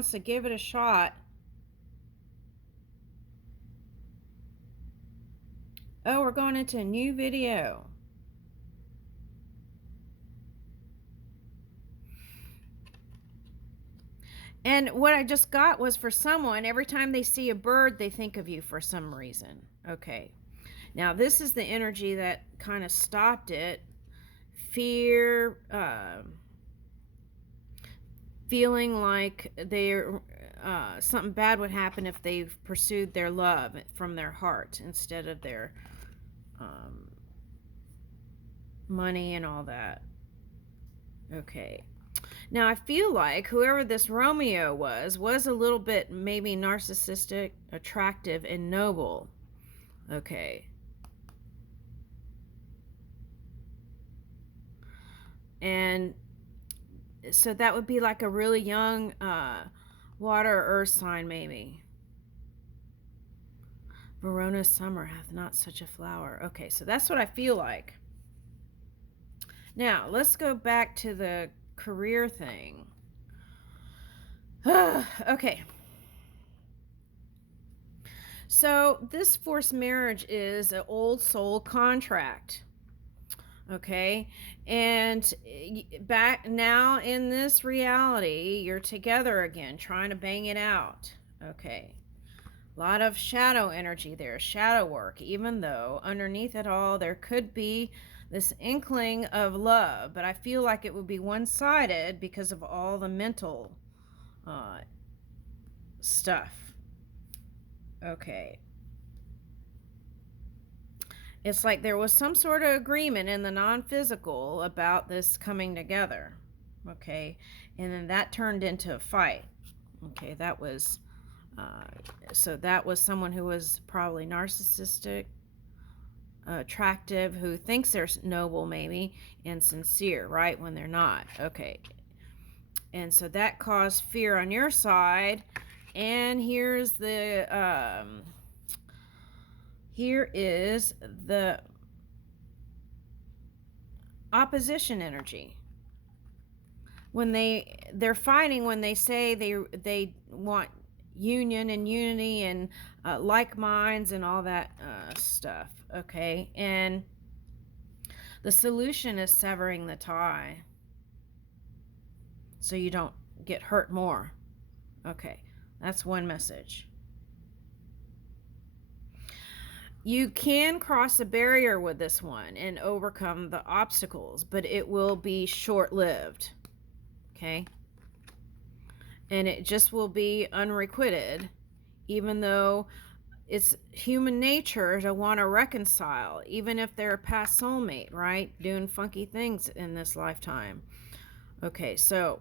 wants to give it a shot. Oh, we're going into a new video. And what I just got was for someone, every time they see a bird, they think of you for some reason. Okay. Now, this is the energy that kind of stopped it. Fear, feeling like they're something bad would happen if they pursued their love from their heart instead of their money and all that. Okay. Now, I feel like whoever this Romeo was a little bit maybe narcissistic, attractive, and noble. Okay. And so that would be like a really young water or earth sign, maybe. Verona's summer hath not such a flower. Okay, so that's what I feel like. Now, let's go back to the career thing. Okay. So this forced marriage is an old soul contract. Okay. And back now in this reality, you're together again, trying to bang it out. Okay. A lot of shadow energy there, shadow work, even though underneath it all, there could be this inkling of love. But I feel like it would be one-sided because of all the mental stuff. Okay. It's like there was some sort of agreement in the non-physical about this coming together. Okay. And then that turned into a fight. Okay. That was, so that was someone who was probably narcissistic, attractive, who thinks they're noble maybe, and sincere, right? When they're not. Okay. And so that caused fear on your side. And here's the, here is the opposition energy. When they're fighting, when they say they want union and unity and like minds and all that stuff. Okay. And the solution is severing the tie so you don't get hurt more. Okay. That's one message. You can cross a barrier with this one and overcome the obstacles, but it will be short-lived. Okay? And it just will be unrequited, even though it's human nature to want to reconcile, even if they're a past soulmate, right? Doing funky things in this lifetime. Okay, so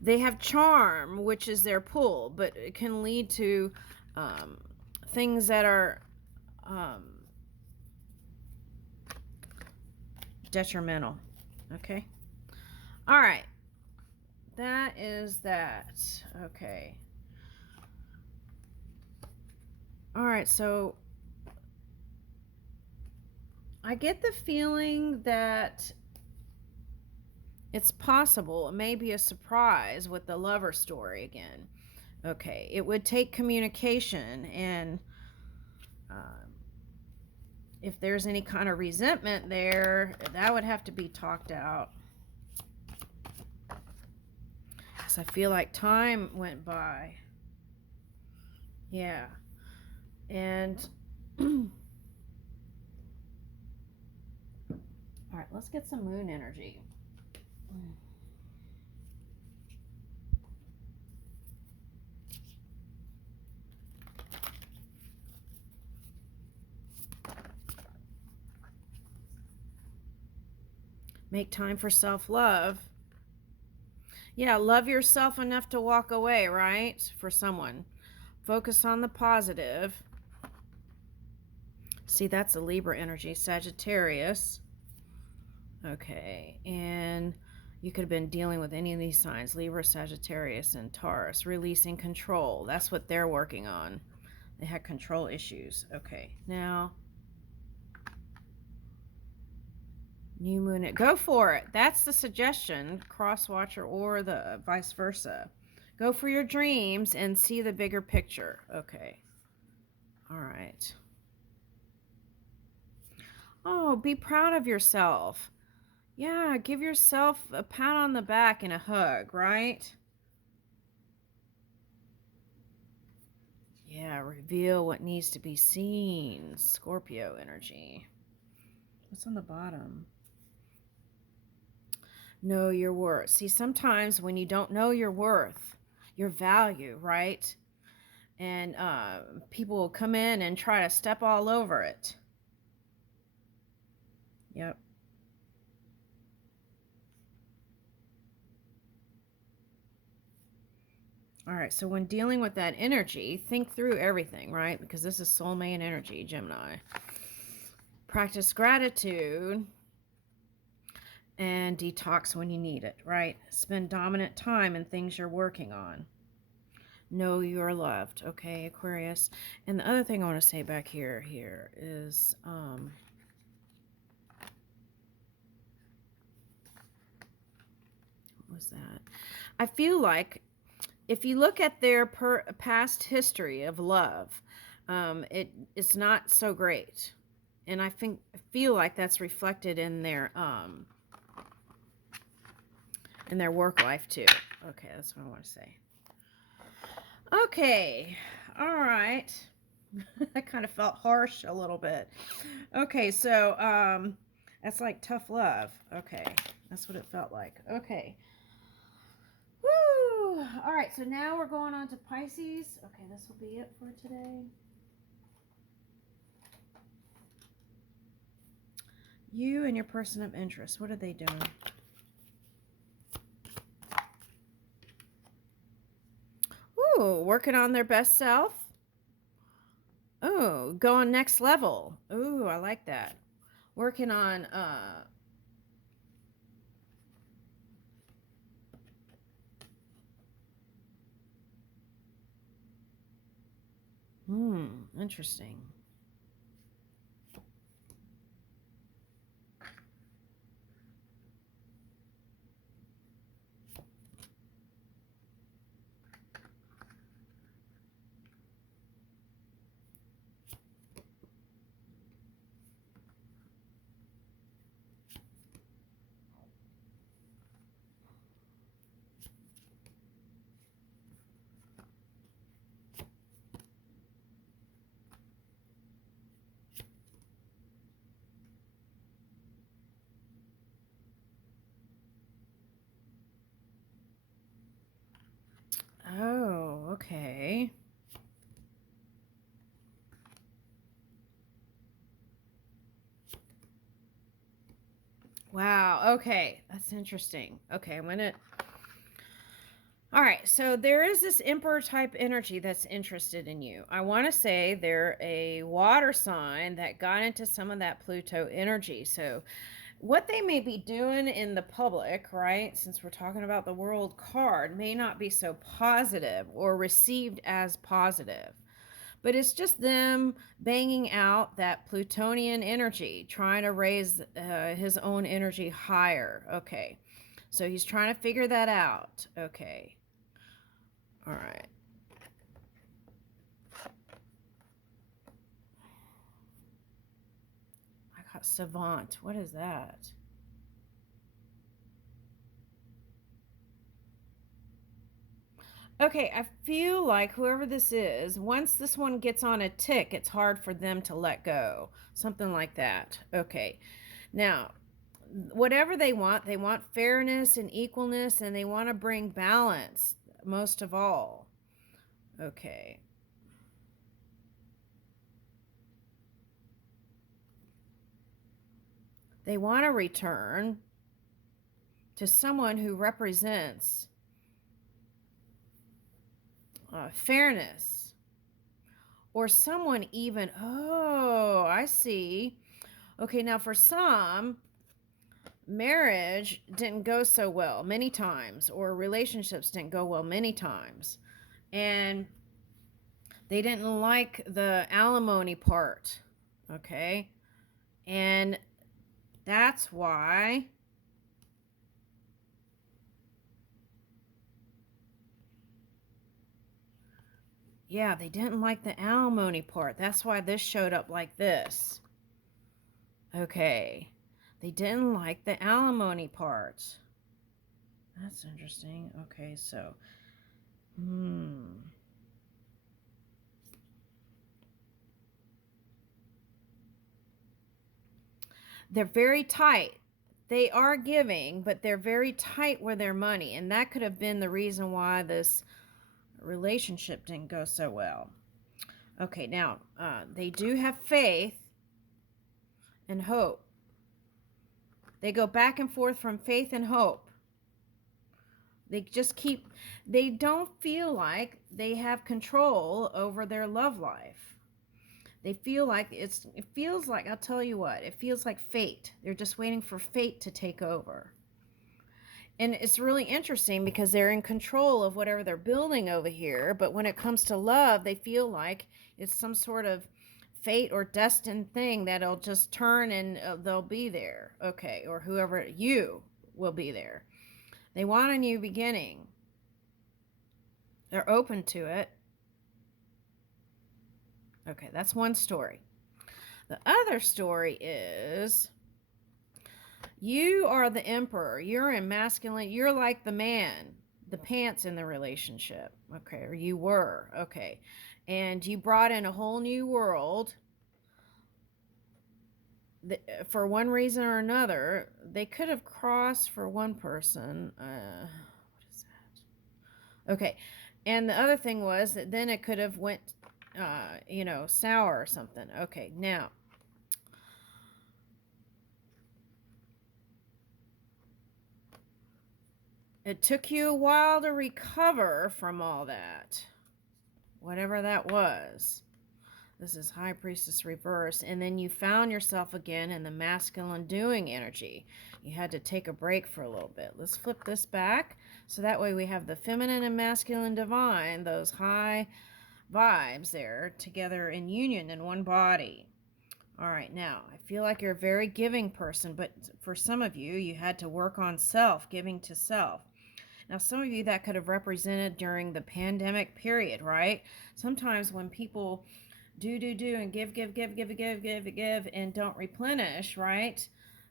they have charm, which is their pull, but it can lead to things that are detrimental. Okay. All right. That is that. Okay. All right. So I get the feeling that it's possible. It may be a surprise with the lover story again. Okay. It would take communication, and if there's any kind of resentment there, that would have to be talked out. Because I feel like time went by. Yeah. And all right, let's get some moon energy. Make time for self-love. Yeah, love yourself enough to walk away, right? For someone. Focus on the positive. See, that's a Libra energy, Sagittarius. Okay, and you could have been dealing with any of these signs, Libra, Sagittarius, and Taurus. Releasing control. That's what they're working on. They had control issues. Okay, now New moon. Go for it. That's the suggestion, cross watcher or the vice versa. Go for your dreams and see the bigger picture. Okay. All right. Oh, be proud of yourself. Yeah, give yourself a pat on the back and a hug, right? Yeah, reveal what needs to be seen. Scorpio energy. What's on the bottom? Know your worth. See, sometimes when you don't know your worth, your value, right? And people will come in and try to step all over it. Yep. All right, so when dealing with that energy, think through everything, right? Because this is soulmate energy, Gemini. Practice gratitude and detox when you need it, right? Spend dominant time in things you're working on. Know you're loved, okay, Aquarius. And the other thing I want to say back here is what was that? I feel like if you look at their past history of love, it's not so great, and I feel like that's reflected in their work life too. Okay, that's what I want to say. Okay, all right. I kind of felt harsh a little bit. Okay, so that's like tough love. Okay, that's what it felt like. Okay. Woo! All right, so now we're going on to Pisces. Okay, this will be it for today. You and your person of interest, what are they doing? Ooh, working on their best self. Oh, going next level. Ooh, I like that. Working on interesting. Oh, okay. Wow, okay. That's interesting. Okay, I'm going to all right, so there is this emperor type energy that's interested in you. I want to say they're a water sign that got into some of that Pluto energy. So, what they may be doing in the public, right, since we're talking about the world card, may not be so positive or received as positive. But it's just them banging out that Plutonian energy, trying to raise his own energy higher. Okay, so he's trying to figure that out. Okay. All right. I got savant. What is that? Okay, I feel like whoever this is, once this one gets on a tick, it's hard for them to let go. Something like that. Okay. Now, whatever they want fairness and equalness, and they want to bring balance most of all. Okay. They want to return to someone who represents fairness, or someone even, oh, I see. Okay, now for some, marriage didn't go so well many times, or relationships didn't go well many times, and they didn't like the alimony part, okay? And That's why. Yeah, they didn't like the alimony part. That's why this showed up like this. Okay. They didn't like the alimony part. That's interesting. Okay, so. They're very tight. They are giving, but they're very tight with their money. And that could have been the reason why this relationship didn't go so well. Okay, now, they do have faith and hope. They go back and forth from faith and hope. They don't feel like they have control over their love life. They feel like it feels like, I'll tell you what, it feels like fate. They're just waiting for fate to take over. And it's really interesting because they're in control of whatever they're building over here. But when it comes to love, they feel like it's some sort of fate or destined thing that'll just turn and they'll be there. Okay. Or whoever, you will be there. They want a new beginning. They're open to it. Okay. That's one story. The other story is you are the emperor. You're in masculine. You're like the man, the pants in the relationship. Okay. Or you were. Okay. And you brought in a whole new world. For one reason or another, they could have crossed for one person. What is that? Okay. And the other thing was that then it could have went, sour or something. Okay. Now, it took you a while to recover from all that, whatever that was. This is High Priestess reverse. And then you found yourself again in the masculine doing energy. You had to take a break for a little bit. Let's flip this back. So that way we have the feminine and masculine divine, those high vibes there together in union in one body. All right, now, I feel like you're a very giving person, but for some of you, you had to work on self, giving to self. Now, some of you that could have represented during the pandemic period, right? Sometimes when people do and give and don't replenish, right?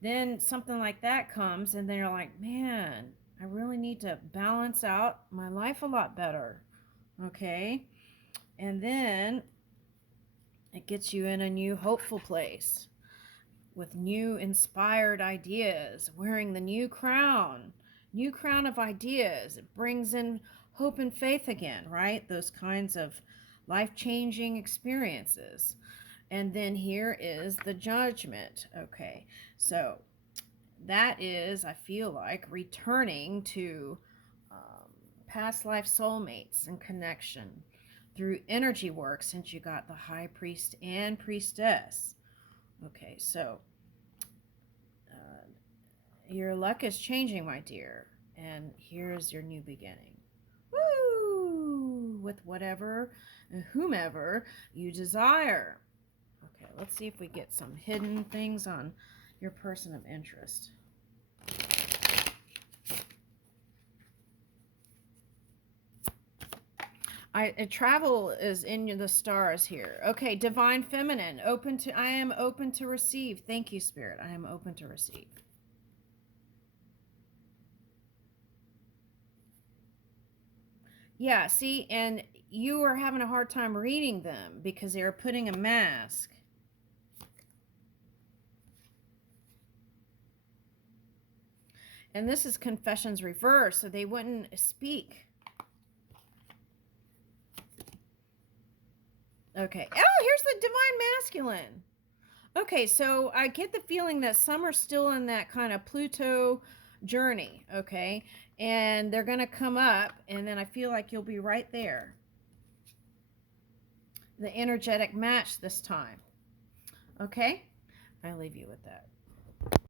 Then something like that comes and they're like, man, I really need to balance out my life a lot better. Okay. And then it gets you in a new hopeful place with new inspired ideas, wearing the new crown of ideas. It brings in hope and faith again, right? Those kinds of life-changing experiences. And then here is the judgment. Okay, so that is, I feel like, returning to past life soulmates and connection through energy work, since you got the high priest and priestess. Okay, so your luck is changing, my dear, and here's your new beginning. Woo! With whatever and whomever you desire. Okay, let's see if we get some hidden things on your person of interest. Travel is in the stars here. Okay, divine feminine, I am open to receive. Thank you, Spirit. I am open to receive. Yeah, see, and you are having a hard time reading them because they are putting a mask. And this is confessions reverse, so they wouldn't speak. Okay. Oh, here's the divine masculine. Okay, so I get the feeling that some are still in that kind of Pluto journey, okay? And they're going to come up, and then I feel like you'll be right there. The energetic match this time. Okay? I'll leave you with that.